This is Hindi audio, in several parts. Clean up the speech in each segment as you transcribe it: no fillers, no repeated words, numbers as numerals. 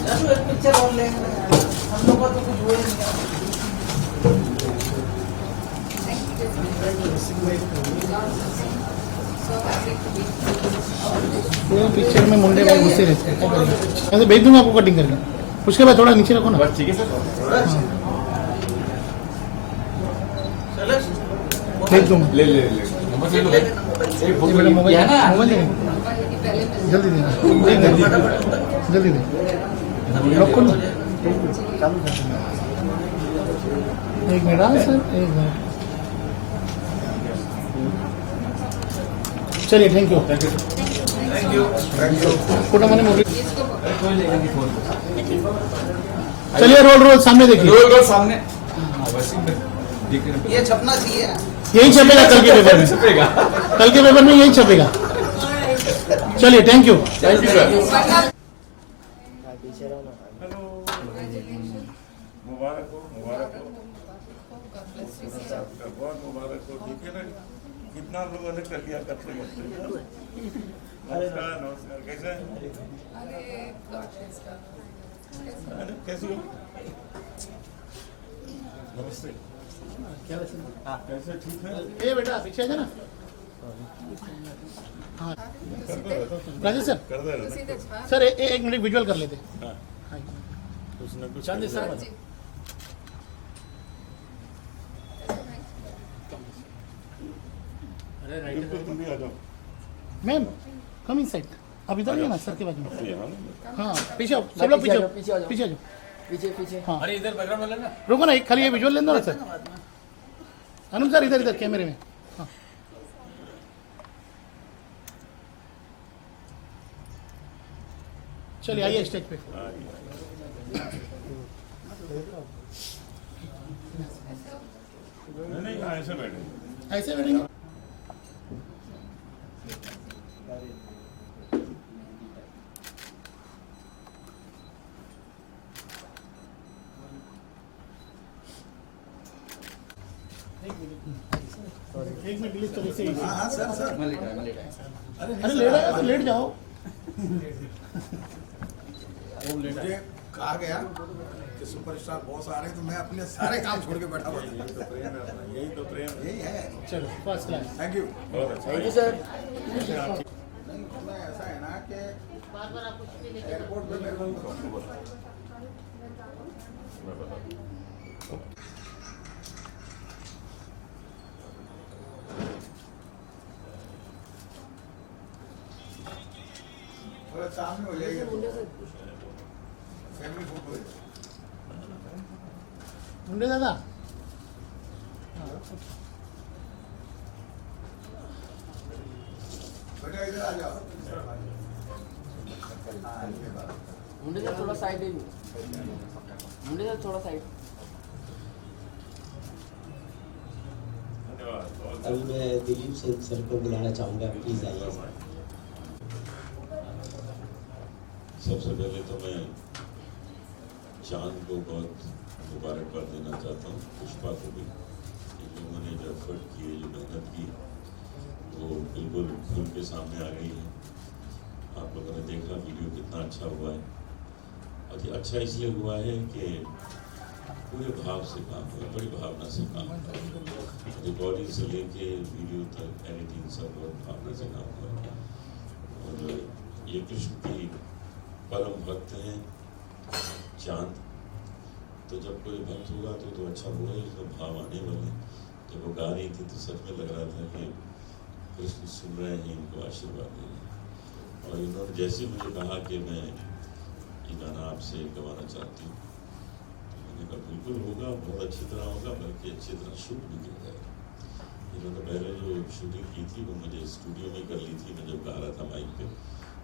पिक्चर और लेंगे हम लोग को तो कुछ हुआ ही नहीं। पिक्चर में मुंडे भाई घुसे रहते हैं, ऐसे भेज दूंगा आपको कटिंग करके, उसके बाद थोड़ा नीचे रखो ना। ठीक है सर, भेज दूंगा। ले ले ले नंबर ले लो। एक फोटो मेरा मोबाइल है ना, मोबाइल जल्दी देना, जल्दी दे, लॉक कर लो। एक मिनट, हाँ सर, एक मिनट। चलिए, थैंक यू। फोटो मैंने मोबाइल, चलिए रोल रोल सामने देखिए, रोल रोल सामने ये छपना चाहिए। यही छपेगा कल के पेपर में, छपेगा कल के पेपर में यही छपेगा। चलिए, thank you. Thank you sir. मुबारक हो, मुबारक हो, बहुत मुबारक हो। देखिए ना कितना लोगों ने कर लिया करते करते। नमस्कार, नमस्कार, कैसे हैं? कैसी हो? नमस्ते, कैसे, ठीक है? ए बेटा, पीछे आ जाना। हाँ, राजेश सर, कर दे रहे सर एक मिनट विजुअल कर लेते। हाँ, कुछ न कुछ चांदी सर, बिल्कुल, तुम भी आ जाओ। मैम कम इन साइड, अब इधर ही है ना सर के बाजू में। यहाँ हाँ, पीछे आओ, सब लोग पीछे आओ, पीछे आ जाओ। पीछे हाँ, अरे इधर बैकग्राउंड में लेना। रुको ना, एक खाली ये विजुअल लेना ना सर। अनुप सर इधर कैमरे में। हाँ, चलिए आइए स्टेज पे। नहीं, ऐसे बैठे। ऐसे बैठेंगे। एक मिनट प्लीज, तो ऐसे ही। हाँ सर सर अरे लेट आया तो लेट जाओ। मुझे कहा गया कि सुपरस्टार बॉस आ रहे हैं तो मैं अपने सारे काम छोड़ के बैठा हुआ था। यही तो प्रेम है, यही तो प्रेम है। यही है। चलो, फर्स्ट क्लास। Thank you. बहुत अच्छा। Thank you sir. नहीं, उसमें ऐसा है ना कि एयरपोर्ट पे मेरे को थोड़ा सामने हो जाइए। फैमिली फोटो है। मुंडे दादा, बेटा इधर आ जाओ। मुंडे से थोड़ा साइड है, मुंडे से थोड़ा साइड। धन्यवाद, बहुत अभी मैं दिलीप सर को बुलाना चाहूँगा, प्लीज़ आइए सर। सबसे पहले तो मैं चांद को बहुत मुबारकबाद देना चाहता हूँ, पुष्पा को भी। इन लोगों ने जो एफर्ट किए, जो मेहनत की, वो बिल्कुल खुल के सामने आ गई है। आप लोगों ने देखा वीडियो कितना अच्छा हुआ है, और ये अच्छा इसलिए हुआ है कि पूरे भाव से काम हुआ, बड़ी भावना से काम हुआ। रिकॉर्डिंग से लेके वीडियो तक, एडिटिंग सब बहुत भावना से काम हुआ। और ये कृष्ण की परम भक्त हैं चांद, तो जब कोई भक्त होगा तो अच्छा होगा ही, उसमें भाव आने वाले। जब वो गा रही थी तो सच में लग रहा था कि कृष्ण सुन रहे हैं, इनको आशीर्वाद दे रहे हैं। और इन्होंने जैसे मुझे कहा कि मैं ये गाना आपसे गवाना चाहती हूँ, तो मैंने कहा बिल्कुल होगा, बहुत अच्छी तरह होगा, बल्कि अच्छी तरह शूट भी किया जाएगा। इन्होंने पहले जो शूटिंग की थी वो मुझे स्टूडियो में कर ली थी, मैं जब गा रहा था माइक पे,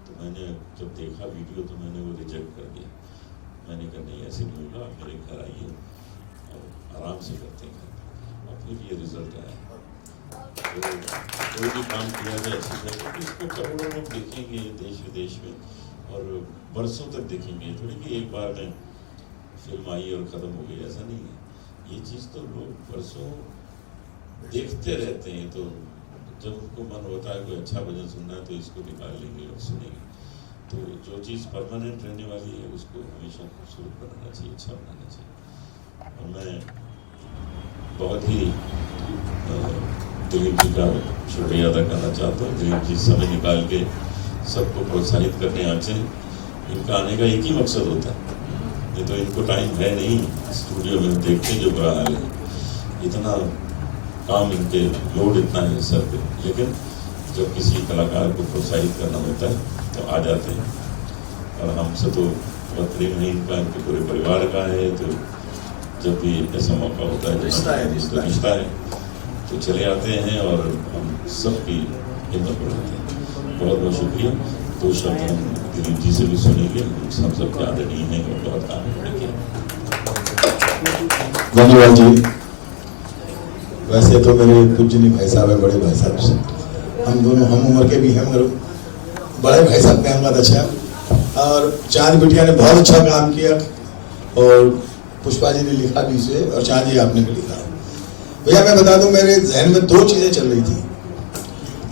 तो मैंने जब देखा वीडियो तो मैंने वो रिजेक्ट कर दिया। मैंने कहा नहीं, ऐसे नहीं होगा, आप मेरे घर आइए और आराम से करते हैं। और फिर ये रिजल्ट आया। तो कोई भी काम किया जाए अच्छी तरह, क्योंकि इसको करोड़ों लोग देखेंगे देश विदेश में, और बरसों तक देखेंगे। थोड़ी कि एक बार में फिल्म आई और ख़त्म हो गई, ऐसा नहीं है। ये चीज़ तो लोग बरसों देखते रहते हैं। तो जब उनको मन होता है कोई अच्छा भजन सुनना है तो इसको निकाल लेंगे और सुनेंगे। तो जो चीज़ परमानेंट रहने वाली है उसको हमेशा खूबसूरत बनाना चाहिए, अच्छा बनाना चाहिए। और मैं बहुत ही दिलीप जी का शुक्रिया अदा करना चाहता हूँ। दिलीप जी समय निकाल के सबको प्रोत्साहित करने आते हैं। इनका आने का एक ही मकसद होता है, नहीं तो इनको टाइम है नहीं। स्टूडियो में देखते हैं जो बुरा हाल है, इतना काम इनके लोड इतना है सर पे, लेकिन जब किसी कलाकार को प्रोत्साहित करना होता है तो आ जाते हैं। और हमसे तो बहुत प्रेम है इनका, इनके पूरे परिवार का है। तो जब भी ऐसा मौका होता है, रिश्ता है तो चले आते हैं और हम सबकी हिम्मत बढ़ाते हैं। बहुत बहुत शुक्रिया। दो शब्द हम दिलीप जी से भी सुनेंगे, हम सब आदरणीय हैं और बहुत काम करेंगे। धन्यवाद जी। वैसे तो मेरे पूजनी भाई साहब है, बड़े भाई साहब से हम दोनों हम उम्र के भी हैं, मगर बड़े भाई साहब का बहुत अच्छा। और चांद बिटिया ने बहुत अच्छा काम किया और पुष्पा जी ने लिखा भी इसे और चांद जी आपने भी लिखा। भैया मैं बता दूं, मेरे जहन में दो चीजें चल रही थी।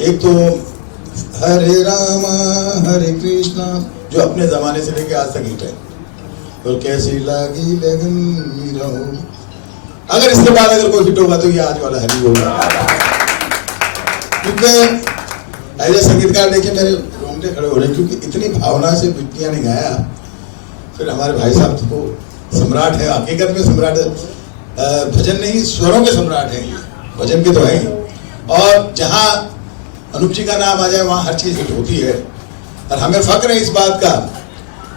एक तो हरे रामा हरे कृष्णा जो अपने जमाने से लेके आज तक हिट है, और कैसी लगी लगन मेरा हो। अगर इसके बाद अगर कोई हिट होगा तो ये आज वाला हरी होगा। क्योंकि एज ए संगीतकार देखिए मेरे रोंगटे खड़े हो रहे, क्योंकि इतनी भावना से बिटिया ने गाया। फिर हमारे भाई साहब तो सम्राट है, हकीकत में सम्राट है, भजन नहीं स्वरों के सम्राट है, भजन के तो है। और जहाँ अनूप जी का नाम आ जाए वहाँ हर चीज हिट होती है। और हमें फक्र है इस बात का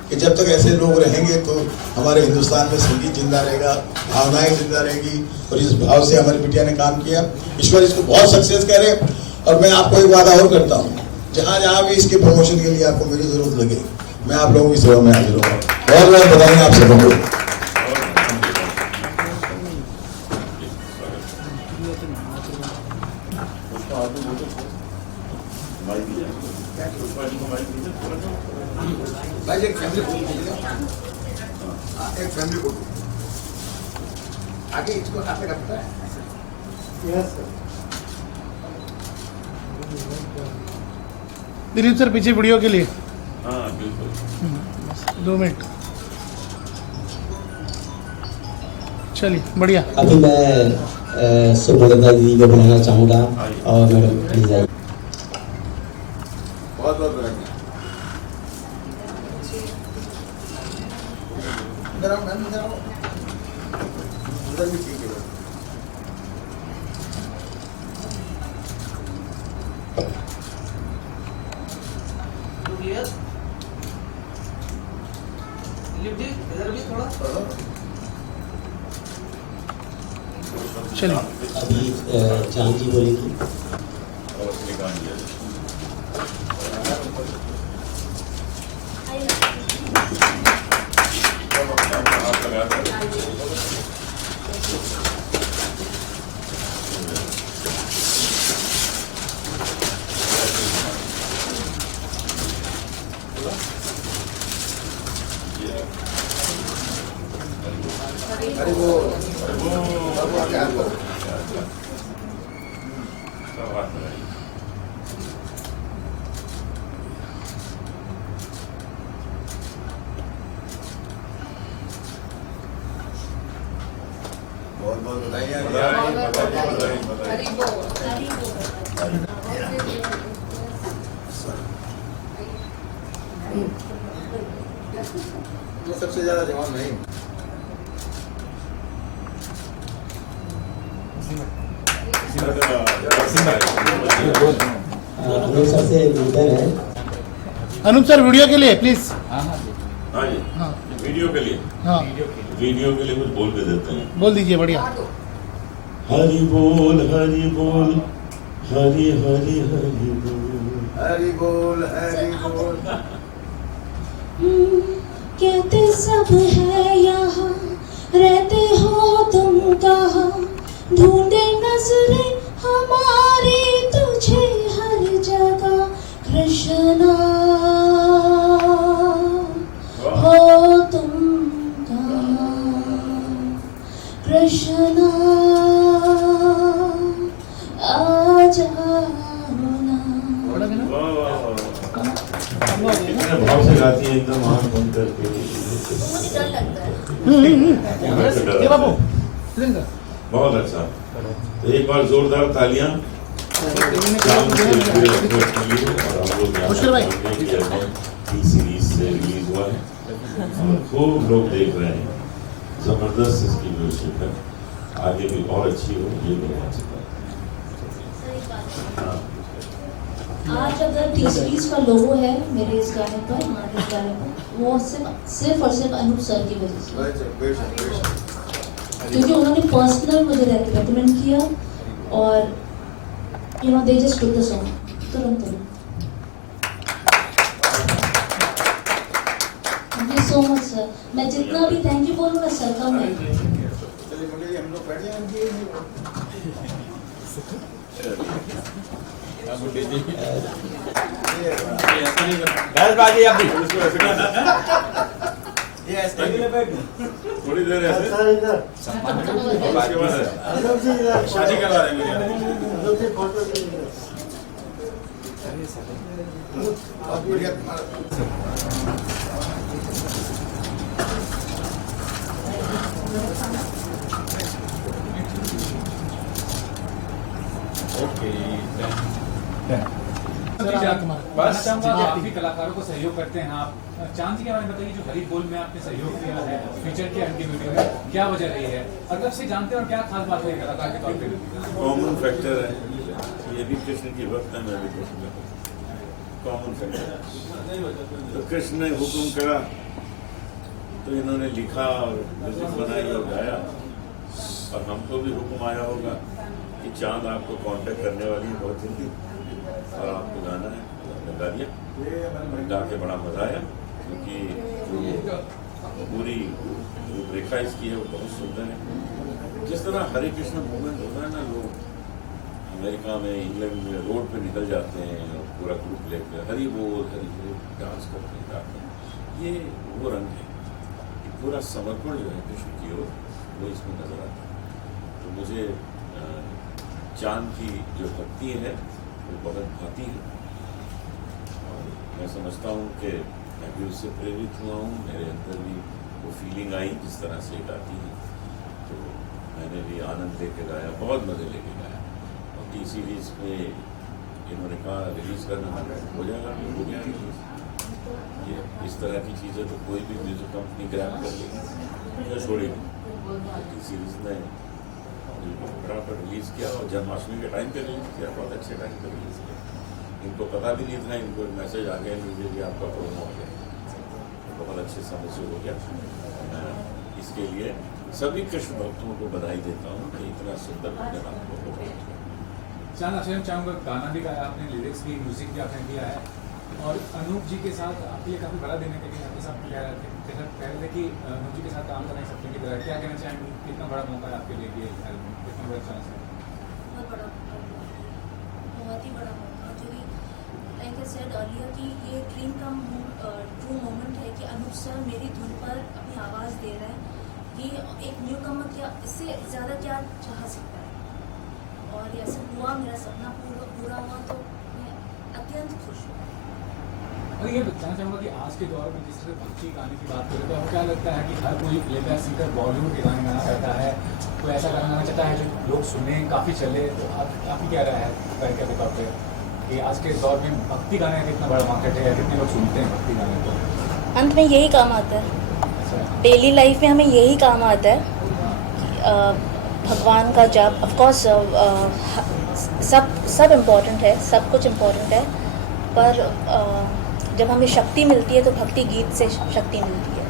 कि जब तक ऐसे लोग रहेंगे तो हमारे हिंदुस्तान में संगीत जिंदा रहेगा, भावनाएं जिंदा रहेगी। और इस भाव से हमारी बिटिया ने काम किया। ईश्वर इसको बहुत सक्सेस करे। और मैं आपको एक वादा और करता हूँ, जहाँ जहाँ भी इसके प्रमोशन के लिए आपको मेरी जरूरत लगे, मैं आप लोगों की सेवा में हाजिर हूँ। बहुत बहुत बताएंगे आप सबों को। भाई एक फैमिली फोटो आगे इसको आपने करता है। दिलीप सर पीछे वीडियो के लिए हाँ बिल्कुल 2 मिनट। चलिए बढ़िया। अभी मैं सुमलता दीदी को बुलाना चाहूँगा और मैडम प्लीज आइए। बहुत बहुत बधाई। इधर आओ मैम, इधर आओ। उधर भी ठीक है। इधर भी थोड़ा चलिए अभी चांद जी बोलेंगी। और श्रीकांत जी अरे वो आगे हाथ लो। सब हाथ लगाइए। बहुत बहुत बधाई। हरी बोल। मैं सबसे ज्यादा जवान नहीं हूँ। अनूप सर से निवेदन है। अनूप सर वीडियो के लिए प्लीज। हाँ जी हाँ वीडियो के लिए, हाँ वीडियो के लिए कुछ बोल के देते हैं। बोल दीजिए बढ़िया। हरि बोल हरि बोल हरि हरि हरि बोल। हरि बोल हरि बोल। कहते सब है यहाँ, रहते हो तुम कहाँ, ढूंढे नजरें हमारी तुझे हर जगह। कृष्णा हो तुम कहाँ, कृष्णा आ जाओ ना। कितने भाव से ये बाबू इधर बहुत अच्छा। तो एक बार जोरदार तालियां चांद के पूरे effort के लिए। और हम लोग यहाँ मुश्किल भाई। जानते हैं कि album की सीरीज से रिलीज हुआ है और खूब लोग देख रहे हैं। जबरदस्त इसकी व्यूअरशिप है, आगे भी और अच्छी हो, ये मेरा चिंता है। आज अगर टी सीरीज का लोगो है मेरे इस गाने पर, हमारे इस गाने पर, वो सिर्फ और सिर्फ अनूप सर की वजह से, क्योंकि उन्होंने पर्सनल मुझे रेकमेंड किया और you know they just took the song तुरंत। Thank you so much sir. मैं जितना भी थैंक यू बोलूँ ना सर कम है। बाजी आप भी थोड़ी देर ऐसे और उसके बाद शादी करवा रहे हैं बस आप भी कलाकारों को सहयोग करते हैं। आप चांद जी के बारे में बताइए, जो गरीब बोल में आपने सहयोग किया है, फीचर किया उनकी वीडियो में, क्या वजह रही है और कब से जानते हैं और क्या खास बात है कलाकार के तौर पे? कॉमन फैक्टर है, ये भी कृष्ण की भक्त है, मैं भी कृष्ण का कॉमन फैक्टर है। तो कृष्ण ने हुक्म करा तो इन्होंने लिखा और म्यूजिक बनाई और गाया। और हमको भी हुक्म आया होगा कि चांद आपको कांटेक्ट करने वाली है बहुत जल्दी और आपको गाना है, हमने गा दिया। गा के बड़ा मजा आया, क्योंकि जो पूरी रूपरेखा इसकी है वो बहुत सुंदर है। जिस तरह हरे कृष्ण मूवमेंट होता है ना, लोग अमेरिका में, इंग्लैंड में रोड पे निकल जाते हैं और पूरा ग्रुप लेकर हरी बोल डांस करते हैं, गाते हैं। ये वो रंग है, ये पूरा समर्पण जो है कृष्ण की ओर, वो इसमें नजर आता है। तो मुझे चांद की जो भक्ति है वो बहुत भाती है और मैं समझता हूँ कि मैं भी उससे प्रेरित हुआ हूँ। मेरे अंदर भी वो फीलिंग आई जिस तरह से गाती है, तो मैंने भी आनंद लेके गाया, बहुत मज़े लेके गाया। और टी सीरीज में इन्होंने कहा रिलीज़ करना, हो जाएगा, हो गया रिलीज। ये इस तरह की चीज़ें तो कोई भी म्यूजिक कंपनी ग्रैब कर लेगी या छोड़ेगी। टी सीरीज में फटाफट रिलीज़ किया और जन्माष्टमी के टाइम पे रिलीज़ किया, बहुत अच्छे टाइम पे रिलीज़ किया। इनको पता भी नहीं था, इनको मैसेज आ गया लीजिए कि आपका प्रोमो हो गया, बहुत अच्छे समय से हो गया। मैं इसके लिए सभी कृष्ण भक्तों को बधाई देता हूँ कि इतना सुंदर भजन आपको। चांद आपसे चाहूँगा, गाना भी गाया आपने, लिरिक्स भी, म्यूजिक भी आपने किया है और अनूप जी के साथ आपके लिए काफ़ी बड़ा दिन है, क्योंकि आपके साथ कह रहे थे कि अनूप जी के साथ काम करना सपने की तरह। क्या कहना चाहेंगे, कितना बड़ा मौका है आपके लिए, ये एल्बम कितना बड़ा चांस है? बहुत बड़ा मौका, बहुत ही बड़ा मौका, क्योंकि लाइक आई सेड अर्लियर कि ये ड्रीम का ट्रू मोमेंट है कि अनूप सर मेरी धुन पर अपनी आवाज़ दे रहे हैं। ये एक न्यू कमर क्या इससे ज़्यादा क्या चाह सकता है, और ये ऐसा हुआ, मेरा सपना पूरा हुआ, तो मैं अत्यंत खुश हूँ। और ये बताना चाहूँगा कि आज के दौर में जिस तरह भक्ति गाने की बात करें तो आपको क्या लगता है कि हर कोई प्लेबैक सिंगर बॉलीवुड के गाने गाना चाहता है, कोई ऐसा गाना गाना चाहता है जो लोग सुने, काफ़ी चले, तो आपकी क्या राय है करके के तौर पर कि आज के दौर में भक्ति गाने का कितना बड़ा मार्केट है, कितने लोग सुनते हैं भक्ति गाने को? अंत में यही काम आता है, डेली लाइफ में हमें यही काम आता है। भगवान का जाप ऑफकोर्स सब इम्पोर्टेंट है, सब कुछ इम्पोर्टेंट है, पर जब हमें शक्ति मिलती है तो भक्ति गीत से शक्ति मिलती है।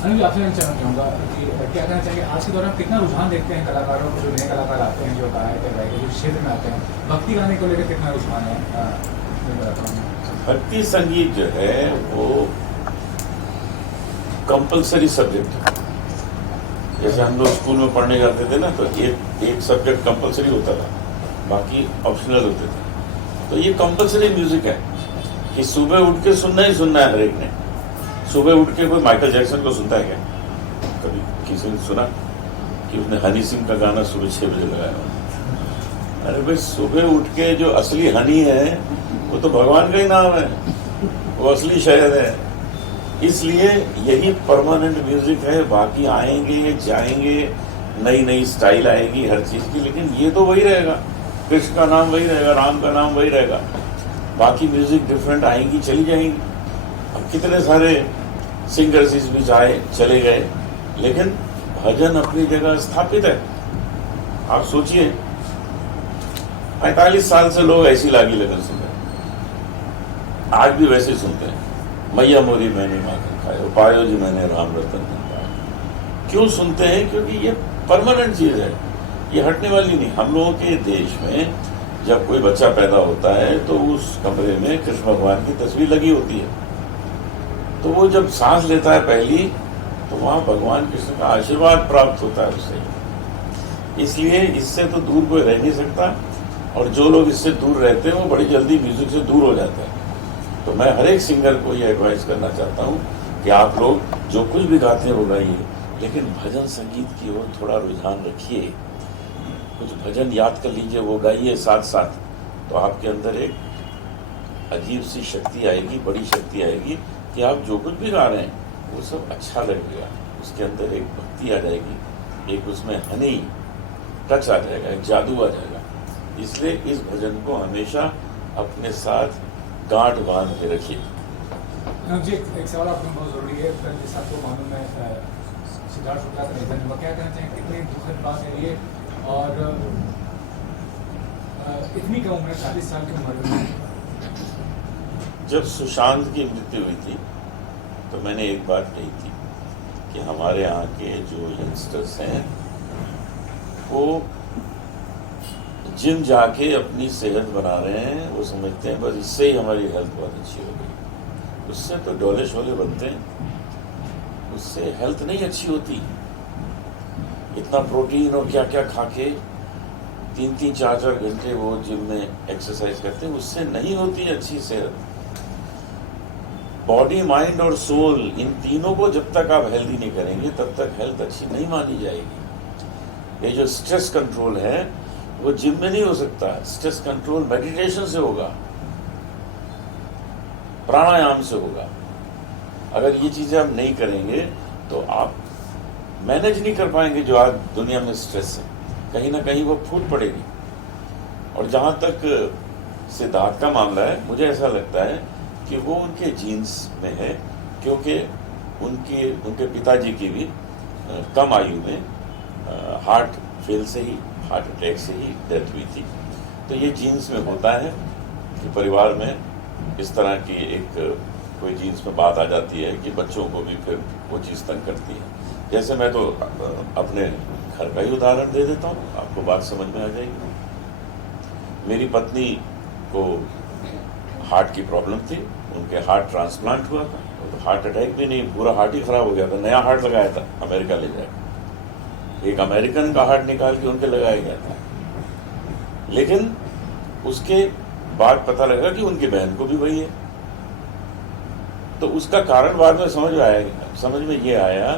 अनिल, आपसे मैं जानना चाहूँगा कि क्या कहना चाहिए, आज के दौर में कितना रुझान देखते हैं कलाकारों को, जो नए कलाकार आते हैं, जो गायक जो क्षेत्र में आते हैं, भक्ति गाने को लेकर कितना रुझान है? भक्ति संगीत जो है वो कंपलसरी सब्जेक्ट है। जैसे हम लोग स्कूल में पढ़ने जाते थे ना, तो एक सब्जेक्ट कंपलसरी होता था, बाकी ऑप्शनल होते थे। तो ये कंपलसरी म्यूजिक है कि सुबह उठ के सुनना ही सुनना है हर एक ने। सुबह उठ के कोई माइकल जैक्सन को सुनता है क्या? कभी किसी ने सुना कि उसने हनी सिंह का गाना सुबह 6 बजे लगाया? अरे भाई, सुबह उठ के जो असली हनी है वो तो भगवान का ही नाम है, वो असली शहद है। इसलिए यही परमानेंट म्यूजिक है। बाकी आएंगे जाएंगे, नई नई स्टाइल आएगी हर चीज की, लेकिन ये तो वही रहेगा। कृष्ण का नाम वही रहेगा, राम का नाम वही रहेगा। बाकी म्यूजिक डिफरेंट आएंगी, चली जाएंगी। अब कितने सारे सिंगर्स इस बीच आए चले गए, लेकिन भजन अपनी जगह स्थापित है। आप सोचिए 45 साल से लोग ऐसी लागी लगन सुन रहे हैं, आज भी वैसे सुनते हैं। मैया मोरी मैंने माखन खाए, पायो जी मैंने राम रतन पाया। क्यों सुनते हैं? क्योंकि ये परमानेंट चीज है, ये हटने वाली नहीं। हम लोगों के देश में जब कोई बच्चा पैदा होता है तो उस कमरे में कृष्ण भगवान की तस्वीर लगी होती है, तो वो जब सांस लेता है पहली, तो वहां भगवान कृष्ण का आशीर्वाद प्राप्त होता है उसे। इसलिए इससे तो दूर कोई रह नहीं सकता, और जो लोग इससे दूर रहते हैं वो बड़ी जल्दी म्यूजिक से दूर हो जाते हैं। तो मैं हर एक सिंगर को ये एडवाइस करना चाहता हूँ कि आप लोग जो कुछ भी गाते हैं वो गाइए, लेकिन भजन संगीत की ओर थोड़ा रुझान रखिए। कुछ भजन याद कर लीजिए, वो गाइए साथ साथ, तो आपके अंदर एक अजीब सी शक्ति आएगी, बड़ी शक्ति आएगी कि आप जो कुछ भी गा रहे हैं वो सब अच्छा लगेगा। उसके अंदर एक भक्ति आ जाएगी, एक उसमें हनी टच आ जाएगा, एक जादू आ जाएगा। इसलिए इस भजन को हमेशा अपने साथ गांठ बांध के रखिए। जी एक सवाल आपको बहुत जरूरी है, जैसा आपको मालूम है सिद्धार्थ शुक्ला का निधन हुआ, क्या कहना चाहिए? कितनी दुखद बात है ये, और इतनी कम उम्र, 40 साल की उम्र में। जब सुशांत की मृत्यु हुई थी तो मैंने एक बात कही थी कि हमारे यहाँ के जो यंगस्टर्स हैं वो जिम जाके अपनी सेहत बना रहे हैं, वो समझते हैं बस इससे ही हमारी हेल्थ बहुत अच्छी हो गई। उससे तो डोले शोले बनते हैं, उससे हेल्थ नहीं अच्छी होती। इतना प्रोटीन और क्या क्या खा के 3-3, 4-4 घंटे वो जिम में एक्सरसाइज करते हैं, उससे नहीं होती अच्छी सेहत। बॉडी, माइंड और सोल, इन तीनों को जब तक आप हेल्दी नहीं करेंगे तब तक हेल्थ अच्छी नहीं मानी जाएगी। ये जो स्ट्रेस कंट्रोल है वो जिम में नहीं हो सकता। स्ट्रेस कंट्रोल मेडिटेशन से होगा, प्राणायाम से होगा। अगर ये चीजें आप नहीं करेंगे तो आप मैनेज नहीं कर पाएंगे जो आज दुनिया में स्ट्रेस है, कहीं ना कहीं वो फूट पड़ेगी। और जहां तक सिद्धार्थ का मामला है, मुझे ऐसा लगता है कि वो उनके जीन्स में है, क्योंकि उनके पिताजी की भी कम आयु में हार्ट फेल से ही, हार्ट अटैक से ही डेथ हुई थी। तो ये जीन्स में होता है कि परिवार में इस तरह की एक कोई जीन्स में बात आ जाती है कि बच्चों को भी फिर वो चीज़ तंग करती है। जैसे मैं तो अपने घर का ही उदाहरण दे देता हूँ, आपको बात समझ में आ जाएगी। मेरी पत्नी को हार्ट की प्रॉब्लम थी, उनके हार्ट ट्रांसप्लांट हुआ था, तो हार्ट अटैक भी नहीं, पूरा हार्ट ही खराब हो गया था। नया हार्ट लगाया था, अमेरिका ले जाए, एक अमेरिकन का हार्ट निकाल के उनके लगाया गया था। लेकिन उसके बाद पता लगा कि उनकी बहन को भी वही है। तो उसका कारण बाद में समझ में ये आया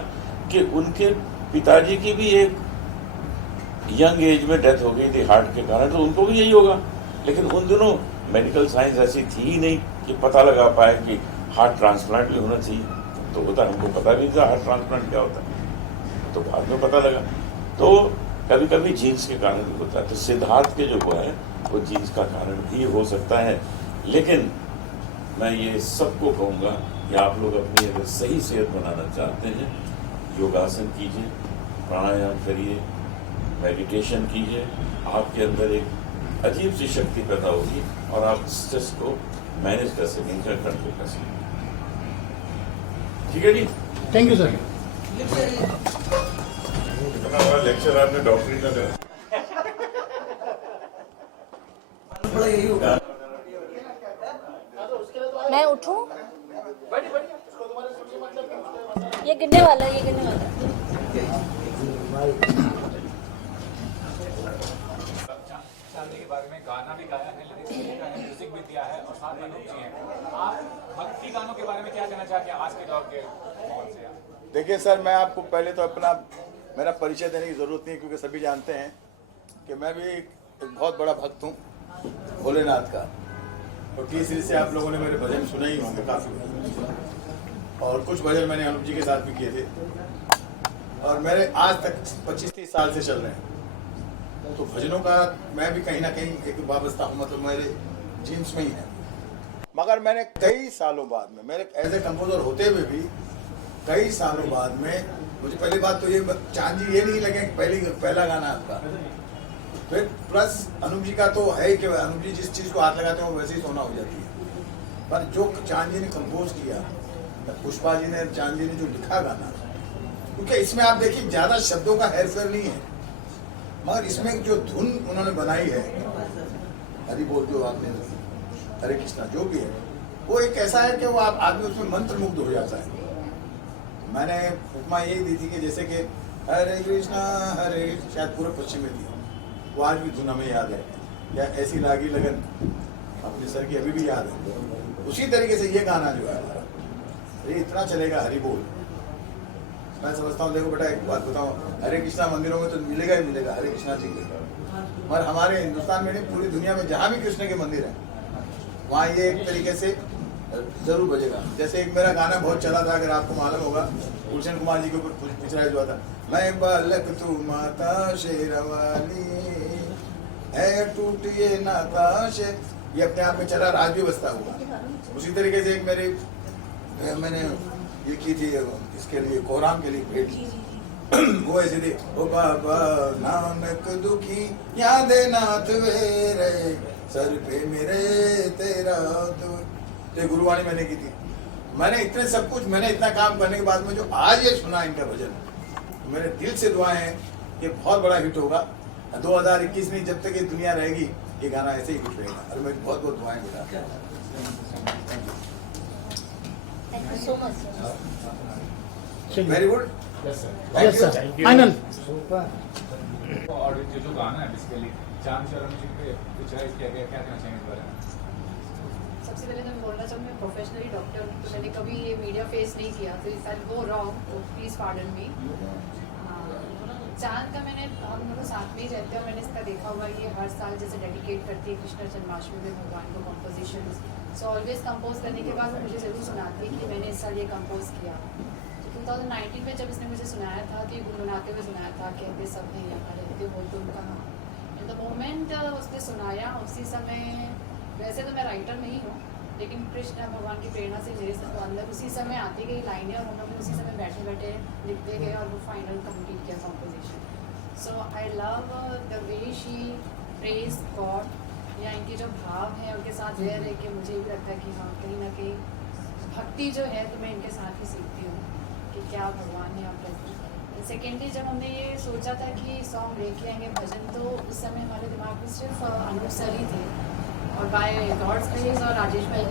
कि उनके पिताजी की भी एक यंग एज में डेथ हो गई थी हार्ट के कारण, तो उनको भी यही होगा। लेकिन उन दिनों मेडिकल साइंस ऐसी थी ही नहीं कि पता लगा पाए कि हार्ट ट्रांसप्लांट भी होना चाहिए। तो होता, हमको पता भी था हार्ट ट्रांसप्लांट क्या होता है, तो बाद में पता लगा। तो कभी कभी जीन्स के कारण भी होता है। तो सिद्धार्थ के जो हुआ है वो जीन्स का कारण भी हो सकता है। लेकिन मैं ये सबको कहूँगा कि आप लोग अपनी अगर सही सेहत बनाना चाहते हैं, योगासन कीजिए, प्राणायाम करिए, मेडिटेशन कीजिए, आपके अंदर एक अजीब सी शक्ति पैदा होगी और आप स्ट्रेस को मैनेज कर सकेंगे, कंट्रोल कर सकेंगे। ठीक है जी, थैंक यू सर। इतना बड़ा लेक्चर आपने डॉक्टरी का दिया। मैं उठूं? ये गिरने वाला है, ये गिरने वाला है। शादी के बारे में गाना भी गाया है, म्यूजिक भी दिया है और साथ में अनूप जी हैं। आप भक्ति गानों के बारे में क्या कहना चाहते हैं आज के दौर के माहौल से? देखिए सर, मैं आपको पहले तो मेरा परिचय देने की ज़रूरत नहीं है, क्योंकि सभी जानते हैं कि मैं भी एक बहुत बड़ा भक्त हूँ भोलेनाथ का। और तीसरी से आप लोगों ने मेरे भजन सुने ही होंगे काफ़ी। और कुछ भजन मैंने अनूप जी के साथ भी किए थे, और मेरे आज तक 25-30 साल से चल रहे हैं। तो भजनों का मैं भी कहीं ना कहीं एक वाबस्ता हूँ, मतलब मेरे जीन्स में ही है। मगर मैंने कई सालों बाद में, मेरे एज ए कंपोजर होते हुए भी कई सालों बाद में, मुझे पहली बात तो ये चांद जी ये नहीं लगे कि पहला गाना आपका, फिर प्लस अनूप जी का तो है कि अनूप जी जिस चीज़ को हाथ लगाते हैं वो वैसे ही सोना हो जाती है। पर जो चांद जी ने कंपोज किया, पुष्पा जी ने, चांद जी ने जो लिखा गाना, क्योंकि इसमें आप देखिए ज़्यादा शब्दों का हेर फेर नहीं है, मगर इसमें जो धुन उन्होंने बनाई है, हरि बोल जो आपने, हरे कृष्णा जो भी है, वो एक ऐसा है कि वो आप आदमी उसमें मंत्र मुग्ध हो जाता है। मैंने उपमा यही दी थी कि जैसे कि हरे कृष्णा हरे, शायद पूरे पश्चिम में थी, वो आज भी धुन हमें याद है, या ऐसी लागी लगन अपने सर की अभी भी याद है। उसी तरीके से ये गाना जो है हमारा, ये इतना चलेगा हरि बोल। मैं समझता हूँ, देखो बेटा एक बात बताऊँ, हरे कृष्णा मंदिरों में तो मिलेगा ही मिलेगा हरे कृष्णा जी के, पर हमारे हिंदुस्तान में नहीं, पूरी दुनिया में जहाँ भी कृष्ण के मंदिर है वहाँ ये एक तरीके से जरूर बजेगा। जैसे एक मेरा गाना बहुत चला था, अगर आपको मालूम होगा, गुलशन कुमार जी के ऊपर पिछड़ा हुआ था, मैं बालक तू माता शेरवाली है टूटिए नाता शेर, ये अपने आप में चला, राज भी बजता हुआ। उसी तरीके से एक मैंने ये की थी इसके लिए, कोहराम के लिए भेंट, वो ऐसी थी, ओ बाबा नानक दुखी याद नाथ वेरे सर पे मेरे तेरा तो गुरुवाणी मैंने की थी। मैंने इतने सब कुछ, मैंने इतना काम करने के बाद में जो आज ये सुना इनका भजन, मेरे दिल से दुआएं हैं कि बहुत बड़ा हिट होगा। 2021 में जब तक ये दुनिया रहेगी ये गाना ऐसे ही हिट रहेगा, और मेरी बहुत बहुत दुआएं बेटा। Thank you so much. Very good, yes sir. Thank you. Final और जो गाना है बेसिकली चांद चरण जी पे पिक्चराइज किया गया, क्या कहना चाहेंगे इस बारे में? सबसे पहले तो मैं बोलना चाहूँ, मैं प्रोफेशनली डॉक्टर हूँ, तो मैंने कभी ये मीडिया फेस नहीं किया, तो इफ आई गो रॉन्ग तो प्लीज़ पार्डन मी। चांद का मैंने, हम लोग साथ में ही रहते हैं, और मैंने इसका देखा हुआ है, ये हर साल जैसे डेडिकेट करती है कृष्ण जन्माष्टमी में भगवान को कंपोजिशन, सो ऑलवेज कंपोज करने के बाद वो मुझे ज़रूर सुनाती है कि मैंने इस साल ये कंपोज किया। तो 2019 में जब इसने मुझे सुनाया था तो ये गुनगुनाते हुए सुनाया था, कहते सब नहीं यहाँ रहते बोलते उनका नाम। इन द मोमेंट उसने सुनाया, उसी समय, वैसे तो मैं राइटर नहीं हूँ, लेकिन कृष्ण भगवान की प्रेरणा से मेरे साथ अंदर उसी समय आती गई लाइनें, और हम लोग उसी समय बैठे बैठे लिखते गए, और वो फाइनल कंप्लीट किया composition. So I love the way she praise God, या इनके जो भाव हैं उनके साथ रह के मुझे भी लगता है कि हाँ कहीं ना कहीं भक्ति जो है तो मैं इनके साथ ही सीखती हूँ कि क्या भगवान है आप रहते। सेकेंडली जब हमने ये सोचा था कि सॉन्ग लेके आएंगे भजन, तो उस समय हमारे दिमाग में सिर्फ अनूप सर ही थे, और बाय गॉड्स ग्रेस और राजेश भाई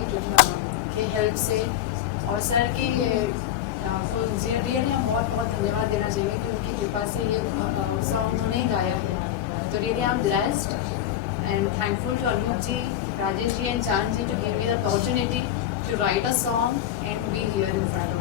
की हेल्प से और सर की रियली हम बहुत बहुत धन्यवाद देना चाहिए कि उनकी कृपा से ये सॉन्ग उन्होंने गाया है। तो really I am blessed and thankful to Anup ji, Rajesh ji and Chand ji to give me the opportunity to write a song and be here in front of